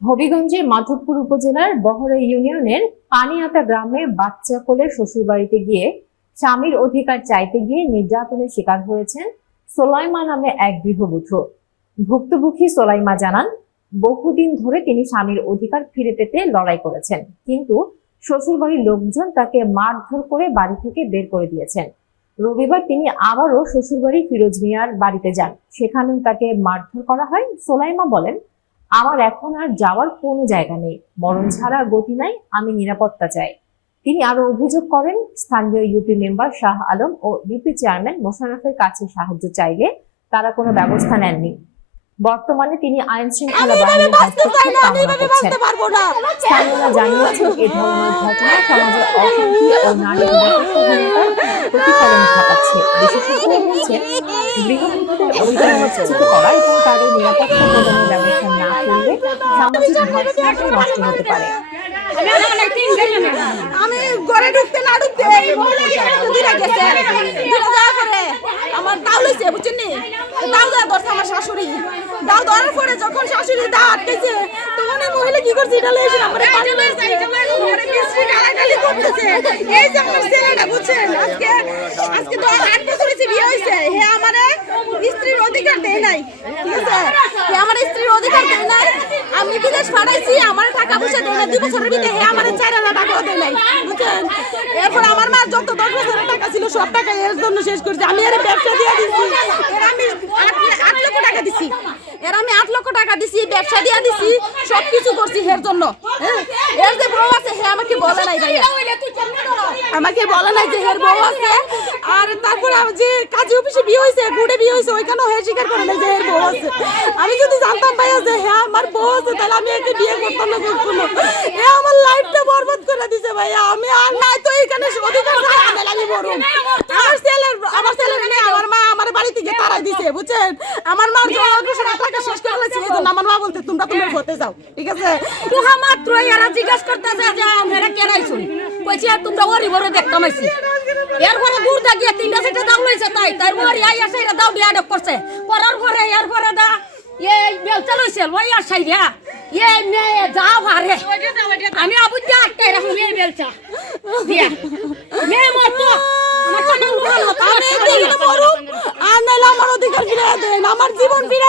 হবিগঞ্জের মাধবপুর উপজেলার বহরা ইউনিয়নের পানিয়াতা গ্রামে বাচ্চা কোলে শ্বশুরবাড়িতে গিয়ে স্বামীর অধিকার চাইতে গিয়ে নির্যাতনের শিকার হয়েছেন সোলাইমা নামে এক গৃহবধূ। ভুক্তভোগী সোলাইমা জানান, বহুদিন ধরে তিনি স্বামীর অধিকার ফিরে পেতে লড়াই করেছেন, কিন্তু শ্বশুরবাড়ির লোকজন তাকে মারধর করে বাড়ি থেকে বের করে দিয়েছেন। রবিবার তিনি আবারও শ্বশুরবাড়ি ফিরোজ মিয়ার বাড়িতে যান। সেখানেও তাকে মারধর করা হয়, সোলাইমা বলেন আমার এখন আর যাওয়ার কোনো জায়গা নেই। মরণ ছাড়া গতি নাই আমি নিরাপত্তা চাই। তিনি আরও অভিযোগ করেন স্থানীয় ইউপি মেম্বার শাহ আলম ও ইউপি চেয়ারম্যান মোশারফের কাছে সাহায্য চাইলে তারা কোনো ব্যবস্থা নেননি। বর্তমানে তিনি আইন শৃঙ্খলা বাহিনীর হস্তক্ষেপ কামনা করছেন। পারব না। স্থানীয়রা জানিয়েছেন এ ধরনের ঘটনা সমাজের অশান্তি ও নারী প্রতিফলন ঘটাচ্ছে। বিশেষজ্ঞরা বলছেন গৃহবধূদের অধিকার নিশ্চিত করা এবং তাদের নিরাপত্তা প্রদানের ব্যবস্থা না করলে সামাজিক ভারসাম্য নষ্ট হতে পারে। আমি ঘরে ঢুকতে না ঢুকতে দিরা গেছে। দিরা যাওয়ার পরে আমার দাও লইছে বুঝছেন নি? দাও দেওয়া ধরছে আমার শাশুড়ি। দাও ধরার পরে যখন শাশুড়ি দাও আটকেছে তখন এই মহিলা কি করছে? এটা লইছে আমার পানি লইছে ঘরে মিস্ত্রি গালাগালি করতেছে। এই যে আমার ছেলেটা বুঝছেন? আজকে আজকে তো আট বছর বিয়ে হয়েছে হে আমারে স্ত্রীর নাই। ঠিক আছে? আমার স্ত্রীর অধিকার দেয় নাই। আমি বিদেশ পাঠাইছি, আমার টাকা পয়সা দেয় না দুই বছরের ভিতরে হে আমার চার হাজার টাকাও দেয় নাই। বুঝছেন? এরপর আমার মা যত দশ বছরের টাকা ছিল, সব টাকা এর জন্য শেষ করছে। আমি এর ব্যবসা দিয়ে দিছি। এর আমি আট লক্ষ টাকা দিছি। এর আমি আট লক্ষ টাকা দিছি, ব্যবসা দিয়ে দিছি সব কিছু করছি হের জন্য। হ্যাঁ? এর যে বউ আছে, হে আমাকে বলে নাই ভাইয়া। আমাকে বলে নাই যে হের বউ আছে। আর তারপর যে কাজী অফিসে বিয়ে হয়েছে গুড়ে বিয়ে হয়েছে, ওইখানেও হে স্বীকার করে নাই যে হের বউ আছে। আমি যদি জানতাম ভাই যে হ্যাঁ আমার বউ আছে, তাহলে আমি একে বিয়ে করতাম না কখনো। এ আমার লাইফটা বরবাদ করে দিছে ভাই আমি আর নাই তো এখানে, অধিকার আমার ছেলের আমার ছেলের নেই আমার মা আমার বাড়ি থেকে তারাই দিছে বুঝছেন? আমার মা টাকা শেষ করে ফেলেছে এই জন্য আমার মা বলতে তোমরা তোমরা হতে যাও ঠিক আছে? তুহা মাত্র এরা জিজ্ঞাসা করতেছে যে আমরা কেরাইছুন কইছি আর তোমরা ওরি বড় দেখতাম আইছি এর ঘরে দূর থাকিয়ে তিনটা সেটা দাম লইছে তাই তার ওরি আই আসে এরা দাও দিয়া করছে। করার পরে এর পরে দা এই বেলচা লইছে লই আসাই দিয়া। এই মেয়ে যা ভারে। আমি আবুদ্দা আটকে রাখুন এই বেলচা। দিয়া মেয়ে মরতো আমার তো আমি এখানে মরুম আর নাইলে আমার অধিকার ফিরে দেন আমার জীবন ফিরে